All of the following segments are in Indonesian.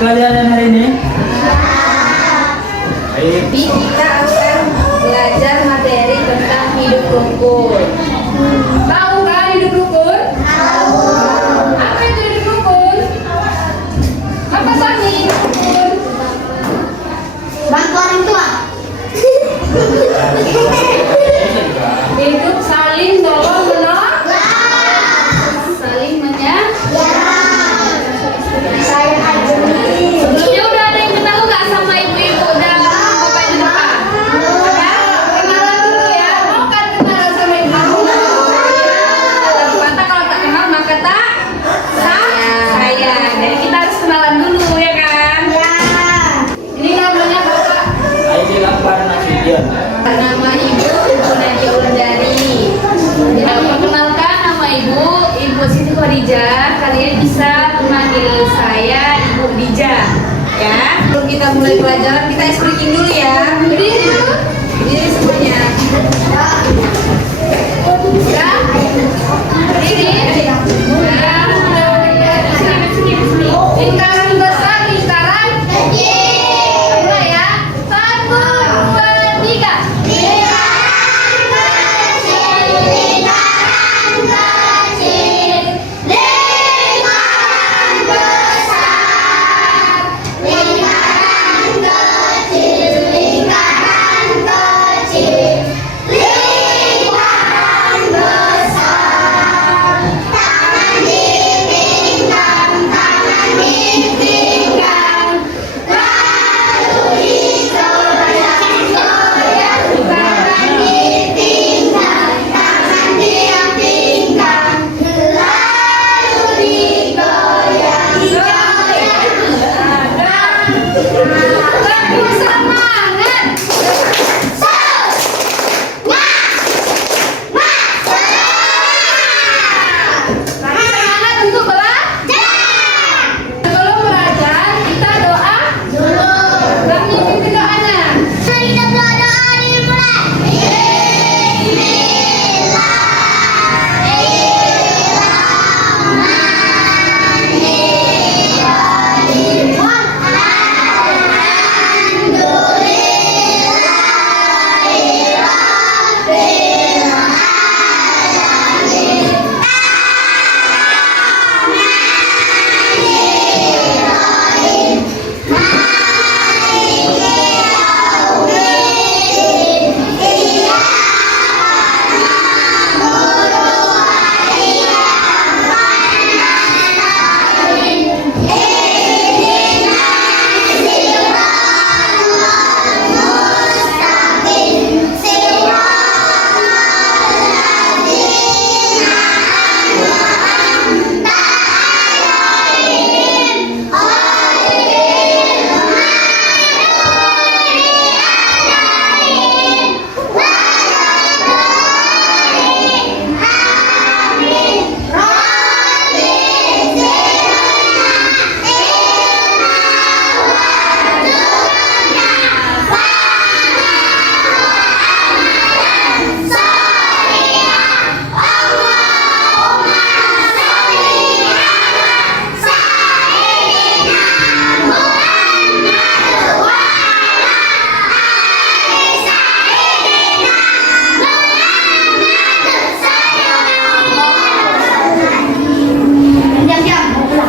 sekalian hari ini? Baik. Kita akan belajar materi tentang hidup rukun. Tahu kan hidup rukun? Tahu. Apa itu hidup rukun? Apa saja hidup rukun? Bantu orang tua. Hidup saling tolong menolong. Saling menyayang. Saya ajeni. Sebelumnya udah ada yang kenal nggak sama ibu-ibu dan bapak di depan? Ya, kenalan dulu ya. Mau kan kenalan sama ibu? Kata kalau tak kenal maka tak sayang. Jadi kita harus kenalan dulu ya kan? Ya. Ini namanya bapak. Ayo lakukan nasihat. Nama ibu Nadia Wulandari. Perkenalkan nama ibu Siti Khadijah. Kalian bisa memanggil saya Ibu Dija. Ya. Sebelum kita mulai pelajaran kita speaking dulu ya. Berdiri semuanya. Ya. Berdiri. Lingkaran besar, lingkaran kecil. Mulai ya. 1, 2, 3.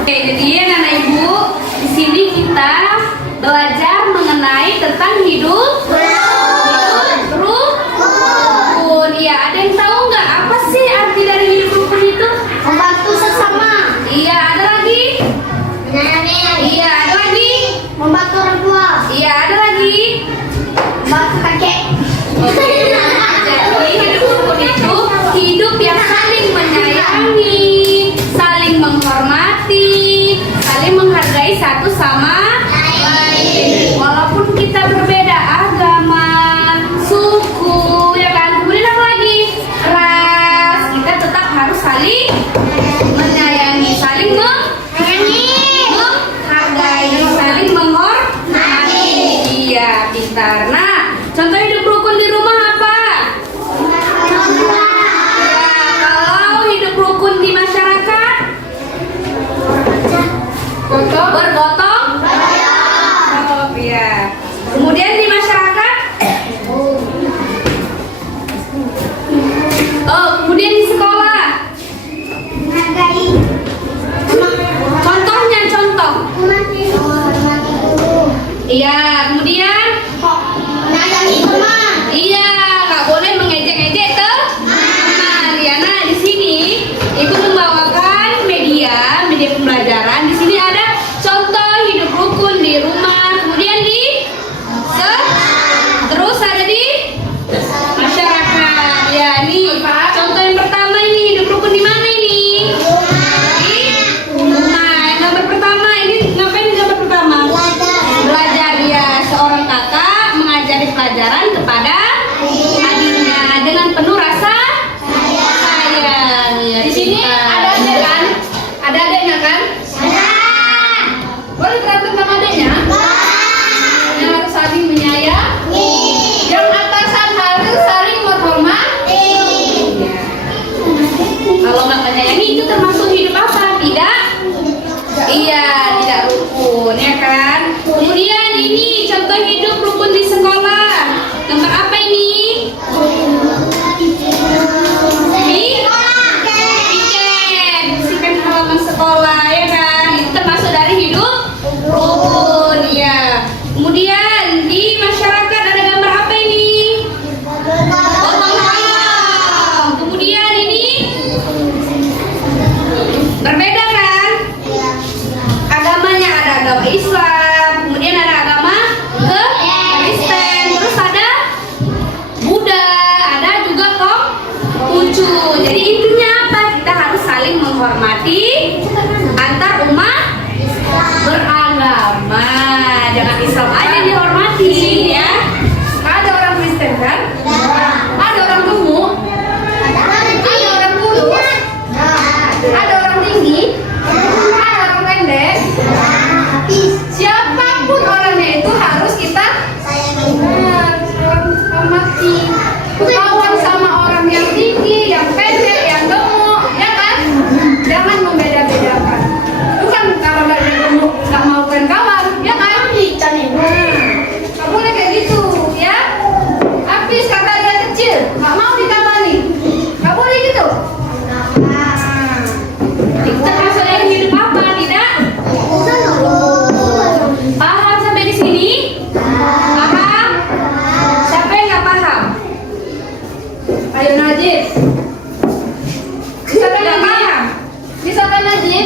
Oke, jadi anak ibu, di sini kita belajar mengenai tentang hidup rukun. Iya, ada yang tahu nggak apa sih arti dari hidup rukun itu? Membantu sesama. Iya, ada lagi. Iya, ada lagi. Membantu orang tua. Iya, ada lagi. Membantu kakek. Oke, jadi hidup rukun itu hidup yang saling menyayangi, saling menghormati, saling menghargai satu sama lain. Walaupun kita berbeda agama, Kemudian di masyarakat. Oh, kemudian di sekolah. Menghargai. Contohnya contoh. Hormati guru. Iya, kemudian. Menyayangi teman. Iya, nggak boleh mengejek-ejek teman. Riana, di sini Ibu membawakan media pembelajaran. Di sini ada contoh hidup rukun di rumah, kemudian terus ada di masyarakat. Ya, ini contoh yang pertama ini hidup rukun di mana ini? Di rumah. Nomor pertama ini ngapain di nomor pertama? Belajar ya, seorang kakak mengajari pelajaran kepada adiknya dengan penuh rasa sayang. Ya, Di sini ada adek kan? Ada adeknya kan? Boleh berantem sama adeknya? Yang harus saling menyayangi. Yang atasan harus saling menghormati. Kalau nggak menyayangi itu termasuk hidup apa? Tidak? Iya, tidak rukun ya kan. Kemudian ini contoh hidup rukun di sekolah. Gambar apa ini? Bersihkan halaman sekolah ya kan. Itu termasuk dari hidup rukun ya. Kemudian di masyarakat ada gambar apa ini? Gotong royong. Kemudian ini berbeda kan? Agamanya ada agama Islam, kemudian ada agama Kristen, terus ada Buddha, ada juga Konghucu. Jadi intinya apa? Kita harus saling menghormati antar umat beragama. Jangan Islam aja dihormati ya. Ada orang Kristen kan? Ada orang gemuk. Ada orang kurus. Ada orang tinggi. Ada orang pendek. Siapapun orangnya itu harus kita hormati. Kawan sama orang yang tinggi, yang pendek, yang gemuk, ya kan? Jangan membeda-bedakan. Bukan kalau nggak ada gemuk nggak mau kan kawan, ya kan? Nggak boleh kayak gitu, ya. Habis kata dia kecil, nggak mau ditawani, nggak boleh gitu. Itu termasuk dari hidup apa? Tidak? Paham sampai di sini? Paham? Siapa yang nggak paham? Ayo Najib. Misalkan Nggak Najib, paham? misalkan Najib,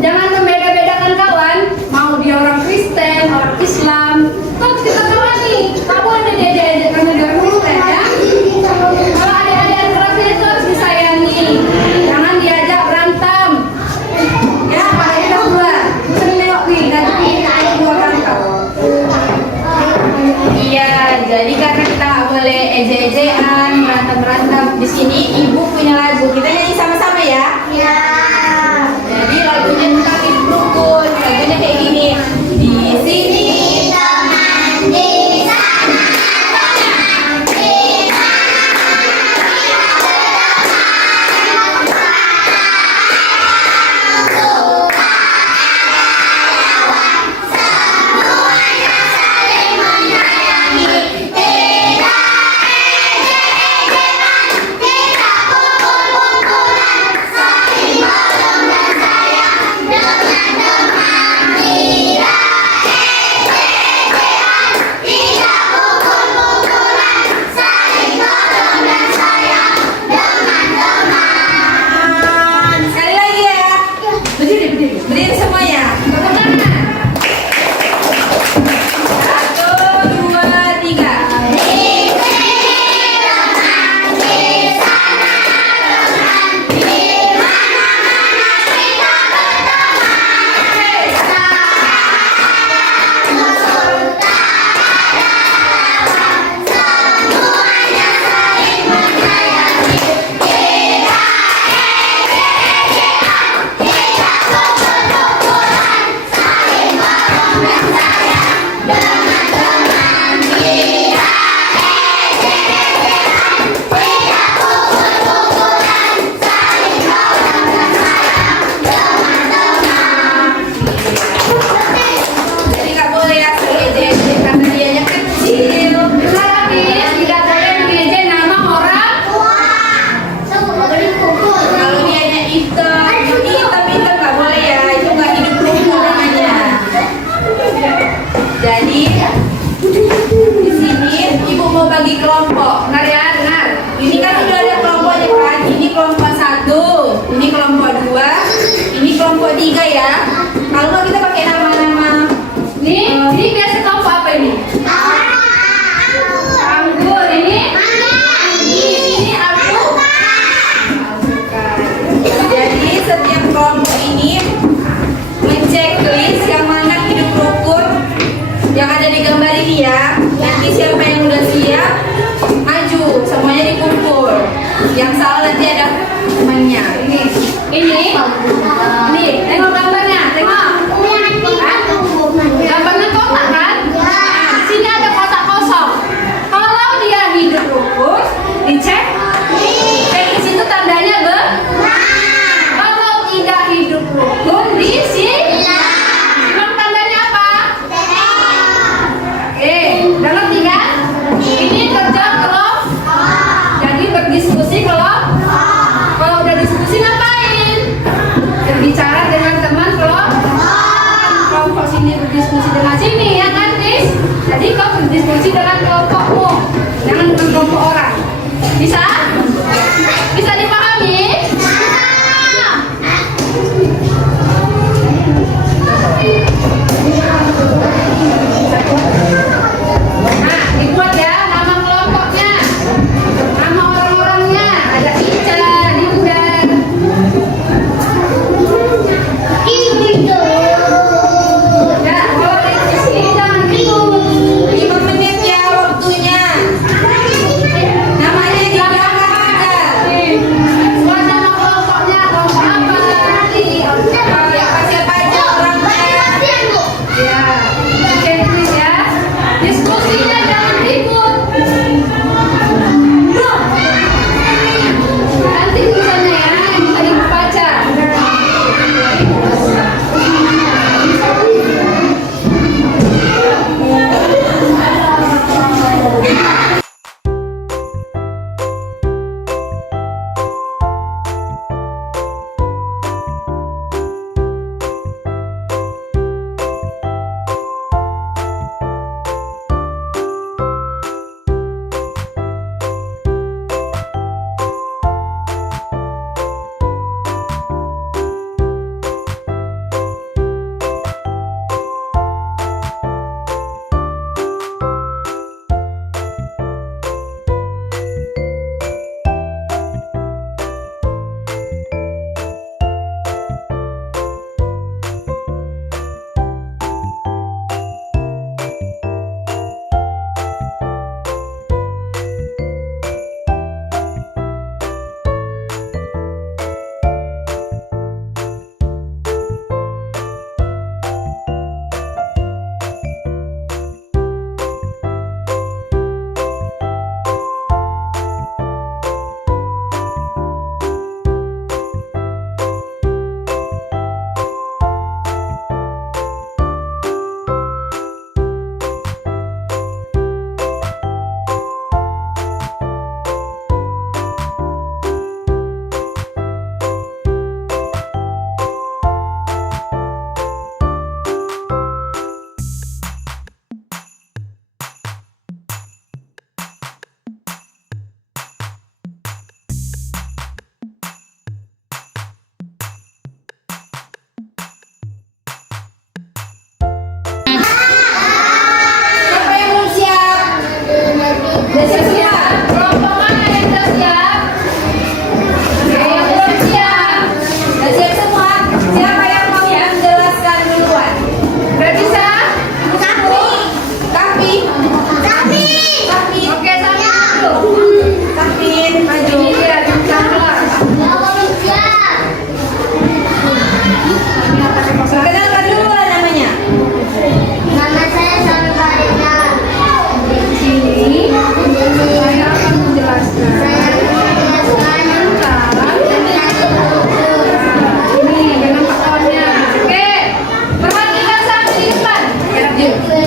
jangan membeda-bedakan kawan. Mau dia orang Kristen, orang Islam, terus kita tawani. Tak boleh dia karena dia orang Kristen, ya. Kalau adik-adik yang keras itu harus disayangi. Jangan diajak berantem. Ya, Pak Edi dah keluar. Bisa nengok nih, Najib keluar berantem. Iya, jadi karena kita nggak boleh ejek-ejekan, berantem-berantem. Di sini ibu punya lagu, kita nyanyi sama-sama ya. Jadi lagunya tentang hidup rukun, lagunya kayak gini. Di sini Tidak bagi kelompok. Benar ya, benar. Ini kan sudah ada kelompoknya kan. Ini kelompok 1, ini kelompok 2, ini kelompok 3 ya. Kalau kita pakai nama-nama. Ini biasa kelompok apa ini? Anggur. Ini alpukat. Jadi setiap kelompok ini menceklis yang mana hidup rukun yang ada di gambar ini ya. Nanti siapa yang udah siap maju, semuanya dikumpul. Yang salah nanti ada temannya. Ini tengok gambarnya, tengok. Gambarnya kotak kan? Nah, sini ada kotak kosong. Kalau dia hidup rukun, dicek. Di situ tandanya benar. Kalau tidak hidup rukun, disilang. Tandanya apa? Oke, ngerti kan? Ini kerja kelompok. Jadi berdiskusi kelompok. Kalau udah diskusi ngapain? Berbicara dengan teman kelompok sini berdiskusi dengan sini ya kan, Tis? Jadi kau berdiskusi dengan kelompokmu, jangan dengan kelompok orang. Bisa? Bisa dipahami? Nah, dibuat ya nama kelompoknya, nama orang-orangnya. Ada Ica, Dinda. Ya, kalau di sini jangan bingung. 5 menit ya waktunya. Namanya di belakang ada. Buat nama kelompoknya, kelompok apa? Siapa aja orangnya? Ya, checklist ya. Diskusinya jangan ribut. Nanti tulisannya ya, bisa dibaca.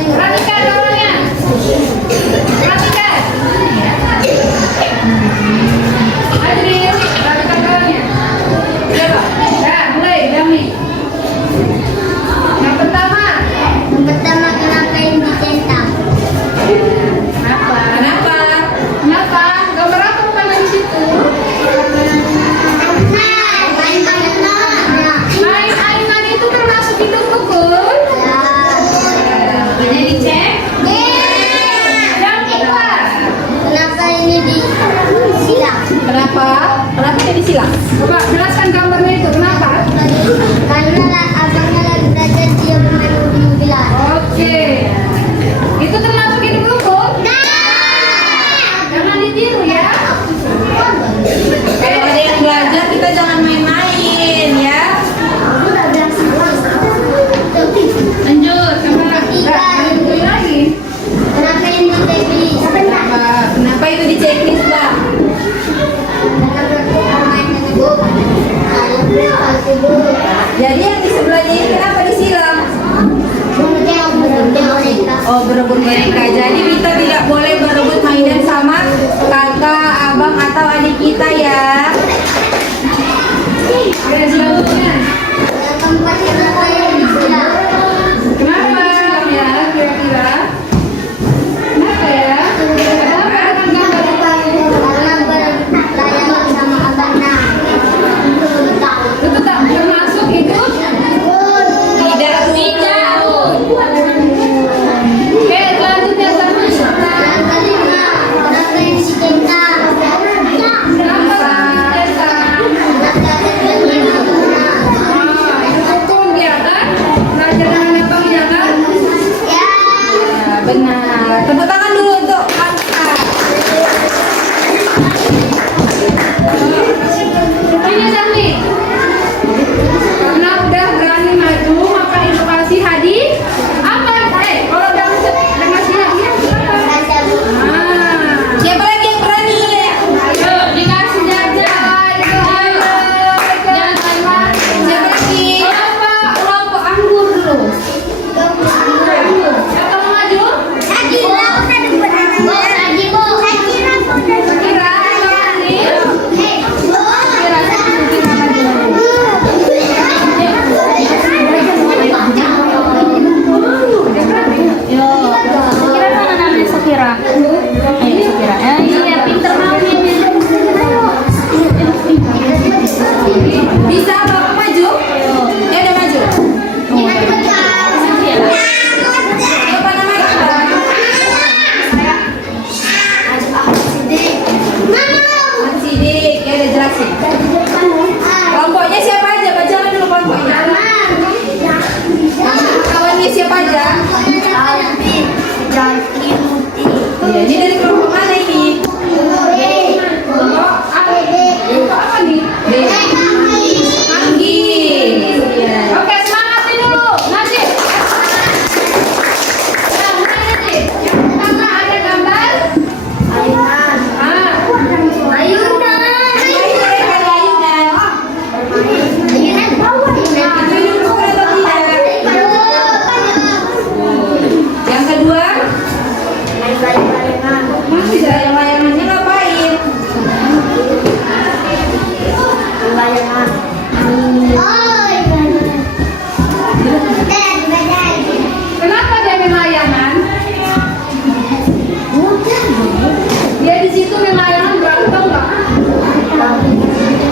Perhatikan orangnya. Perhatikan. ya. Jadi kita tidak boleh berebut mainan sama kakak, abang atau adik kita ya. Oke, selanjutnya. Tempat yang saya bisa. Kenapa ya kira-kira? Kenapa ya? Karena berlayanan sama abangnya. Itu tak termasuk itu? Tidak. Oke, selanjutnya sama. Yang kelima, referensi cinta. Kenapa? Hukum ya kan? Belajar dengan abang ya kan? Ya. Ya, benar. Tepuk tangan dulu untuk Angka. Ini Sami. Karena udah berani maju, maka ibu kasih hadiah. Apa? Kalau udah ngasih hadiah, siapa? Siapa lagi yang berani? Ayo, dikasih jajan. Jangan. Siapa lagi? Kelompok anggur dulu. Siapa mau maju? Sakira, udah depan anaknya. Sakira, Kira, ini. Bisa Bapak maju? Ya udah maju. Siapa namanya? Sidik, ya udah jelasin. Kelompoknya siapa aja? Bacakan dulu kelompoknya. Kawannya siapa aja? Ya, ini dari kelompok mana ini? Kelompok apa nih? Anggi. Ya. Oke, semangat nih dulu. Najib. Nah, mulai Najib. Yang pertama ada gambar. Yang kedua, masih layang-layangannya ngapain? Kenapa dia main layangan? Dia di situ main layangan berantem nggak?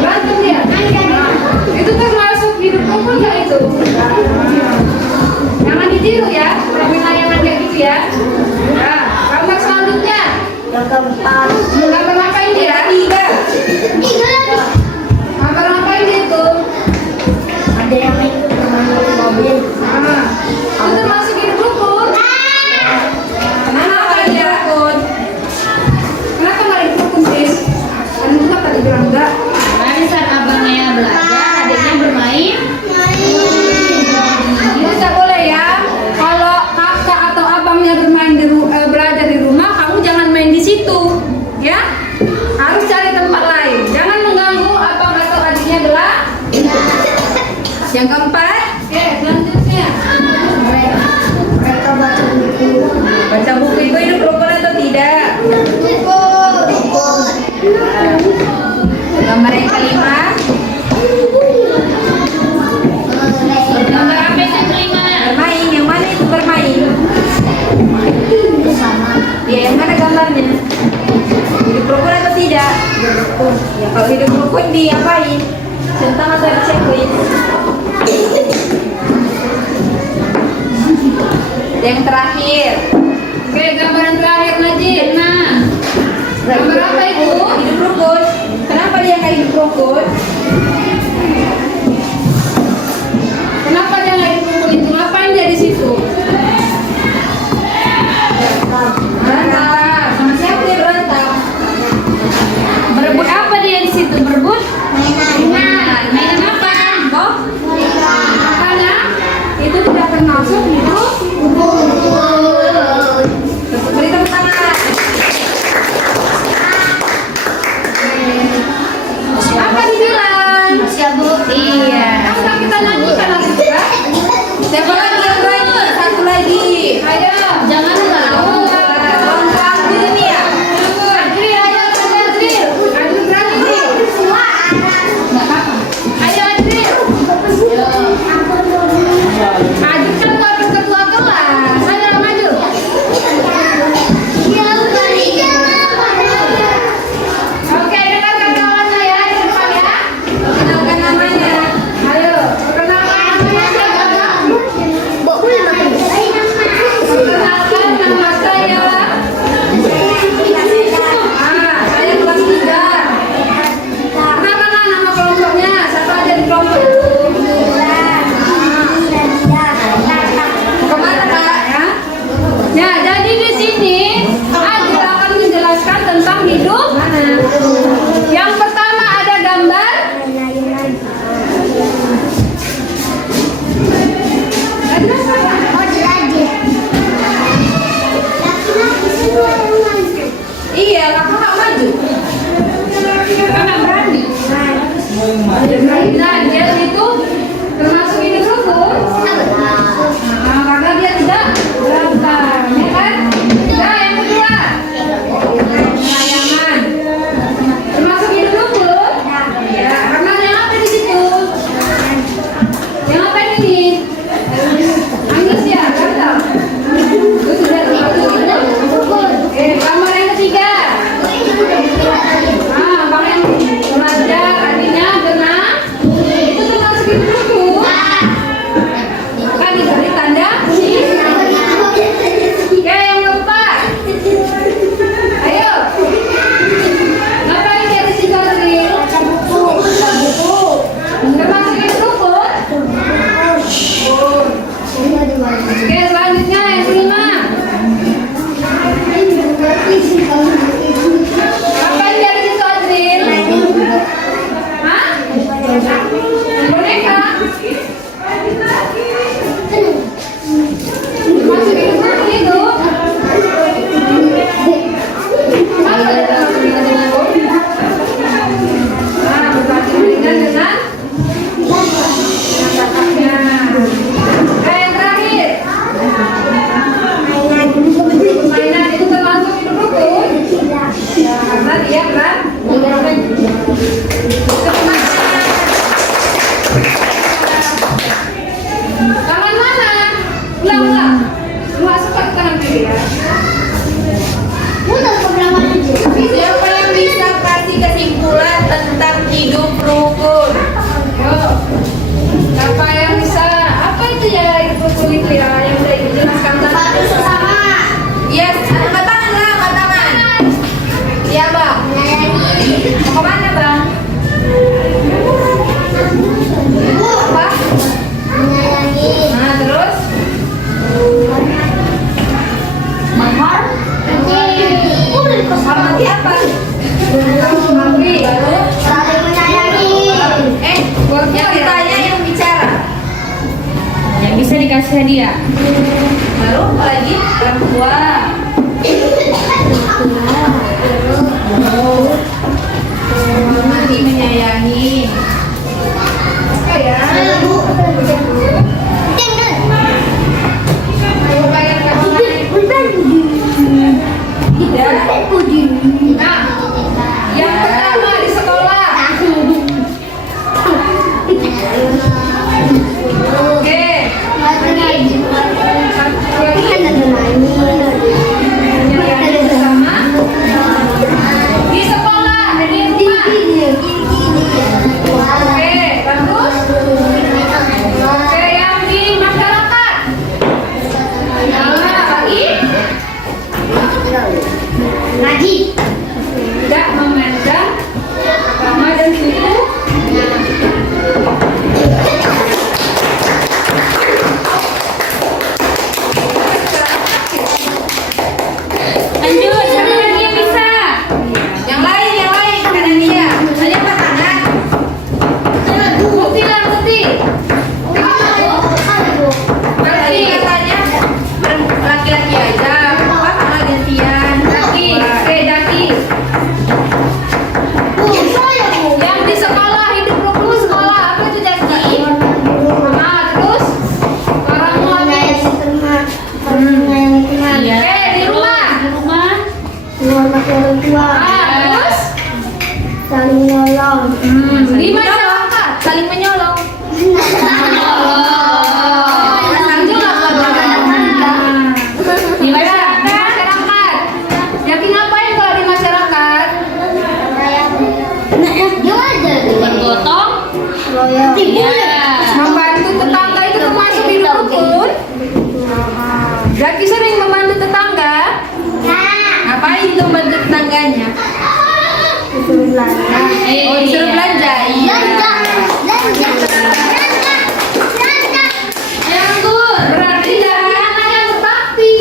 Berantem dia? Itu termasuk hidup kamu nggak itu? Jangan ditiru ya, kalau main layangan kayak gitu ya. Nah, gambar selanjutnya. Gambar ngapain dia? Tiga. Gambar ngapain dia itu? Nah, itu termasuk hidup rukun. Kenapa dia rukun? Kenapa nggak hidup rukun sih? Kan itu kan tadi bilang enggak. Kemarin saat abangnya belajar, adiknya bermain. Itu tak boleh ya. Kalau kakak atau abangnya bermain belajar di rumah, kamu jangan main di situ, ya. Harus cari tempat lain. Jangan mengganggu abang atau adiknya belajar. Yang keempat, oke, selanjutnya. Baca buku itu hidup rukun atau tidak? Gambar yang kelima. Gambar apa itu kelima? Bermain, yang mana itu bermain? Ya, yang mana gambarnya? Hidup rukun atau tidak? Ya, kalau hidup rukun diapain? Centang atau dicekuin? Yang terakhir. Oke, gambaran terakhir Najib. Nah, gambar apa itu? Hidup rukun. Kenapa dia nggak hidup rukun? Kenapa dia nggak hidup rukun itu? Ngapain dia di situ? Berantem. Sama siapa dia berantem? Berebut apa dia di situ? Berebut? Mainan apa? Kok? Makanya itu tidak termasuk hidup. Beri tepuk tangan. Apa dibilang? Yang ditanya yang bicara. Yang bisa dikasih hadiah. Baru apa lagi? Orang tua. Mati menyayangi. Kayak Nah, yang pertama di sekolah. Oke. Menyayangi bersama. Di sekolah, di rumah. Oke, bagus. Oke, yang di masyarakat. Nah, lagi. Tidak memandang agama dan suku. Lanjut, siapa lagi yang bisa? Yang lain kanan dia. Saya apa kanan? Bukti lah, bukti. Berarti katanya laki-laki aja. Apa sama gantian? Daki, daki. Yang di sekolah, hidup rukun sekolah. Apa itu Daki? Nah, terus orang tua habis. Iya. Di rumah. Di rumah. Orang tua Ah, terus saling nolong. di masyarakat saling menyolong. Di masyarakat. Yakin ngapain kalau di masyarakat? Bergotong. Iya. Membantu tetangga itu termasuk hidup rukun. Zaki sering membantu tetangga. Ngapain tuh membantu tetangganya? Oh, disuruh belanja. Iya. Anggur. Berarti dari anak yang berbakti.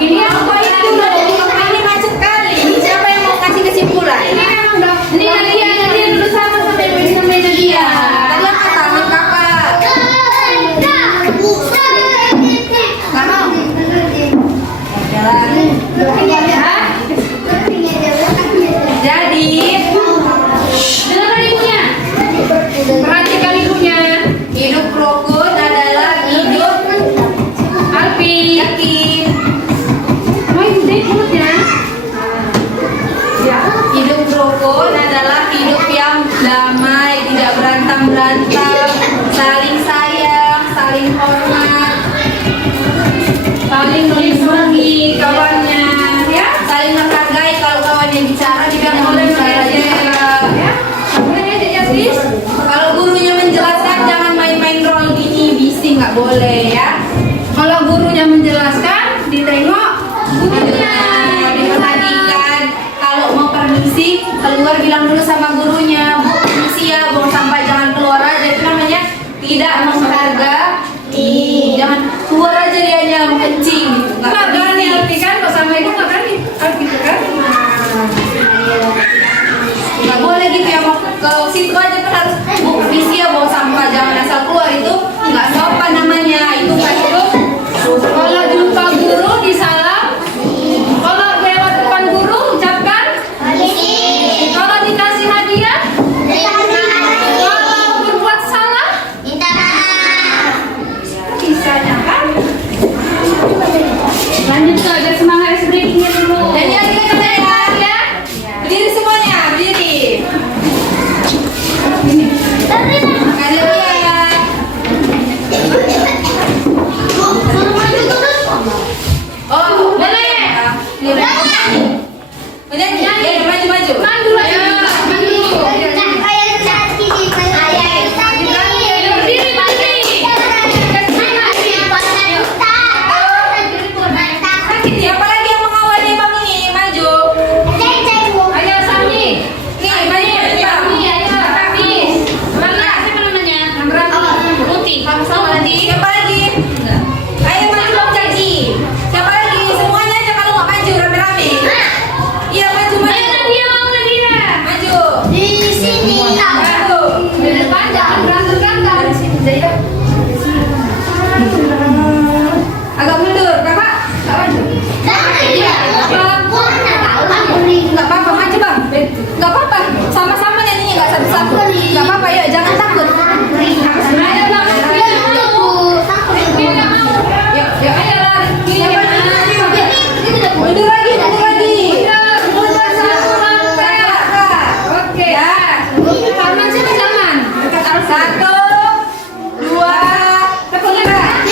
Ini apa itu? Ini macet kali. Siapa yang mau kasih kesimpulan? Ini memang udah. Ini Nadia dulu sama sampai Nadia. Tadi apa tangan kakak? Kamu? Jalan. Hah? Jadi, Dengarkan ibunya. perhatikan ibunya. Hidup rukun adalah hidup Alpi. yakin. Mau gede mulutnya. Ya, hidup rukun adalah hidup yang damai, tidak berantem-berantem, saling sayang, saling hormat, saling melindungi kawannya, ya, saling menghargai. Kalau kawannya bicara, dia boleh bicara juga, ya. Boleh ya, Jadis? Kalau gurunya menjelaskan, jangan main-main role gini, bising, nggak boleh ya. Kalau gurunya menjelaskan, ditengok gurunya, diperhatikan. Kalau mau permisi, keluar bilang dulu sama gurunya, Bu, permisi ya, buang sampah jangan keluar aja. Itu namanya tidak menghargai. Jangan keluar aja dianya mau kencing gitu. Nggak berani arti kan, kalau sama ibu nggak berani, gitu kan? Nggak boleh gitu ya, mau ke situ aja kan harus, Bu, permisi ya, buang sampah jangan asal keluar. Itu nggak sopan namanya, itu nggak hidup. Kalau jumpa guru disalam, kalau lewat depan guru ucapkan. Kalau dikasih hadiah, kalau berbuat salah, bisanya kan? Lanjut ke agar semangat ice breakingnya dulu. Dan yang kita katakan ya, berdiri semuanya, berdiri. Hadir ya. Oh, boleh. Kemudian ya, maju-maju. Mandu lagi. Mandu. Berdiri, berdiri. Siapa lagi yang mengawali bang ini? Maju. Ayo Sami. Nih, maju. Sami, ayo. Habis. Mana? Siapa namanya? Putih. Kamu sama lagi. Siapa lagi? Ayo maju bang Jaji. Siapa lagi? Semuanya aja kalau nggak maju rame-rame. Iya maju Agak mundur, kakak. Kak maju. Nggak apa-apa, maju bang. Nggak apa-apa, sama-sama nyanyinya nggak satu-satu. Nggak apa-apa, yuk jangan takut. Ayo bang, yuk, yuk ayo lah. Mundur lagi, mundur lagi. Mundur sama kakak. Oke ya. Salman siapa Salman? Satu, dua, tepuk tangan.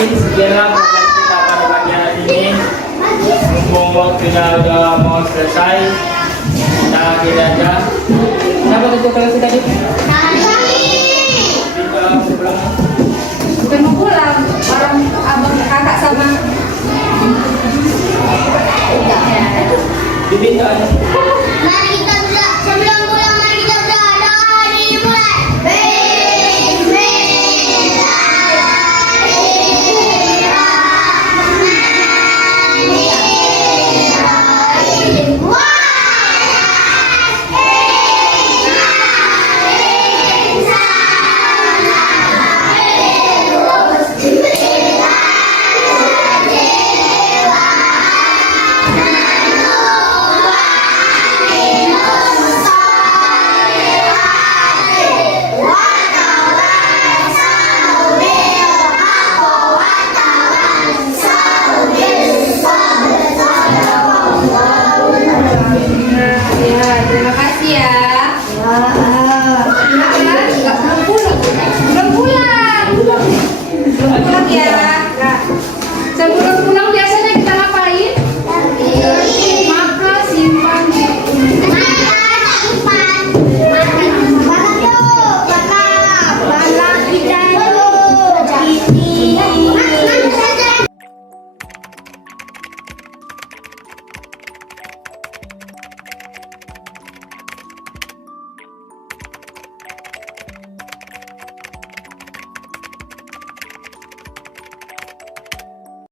Sekianlah program kita pada pagi hari ini. Mumpung waktunya udah mau selesai, kita akhiri aja. Kenapa tutup kelas tadi? Kita pulang. Bukan mau pulang, orang abang kakak sama. Bibit aja.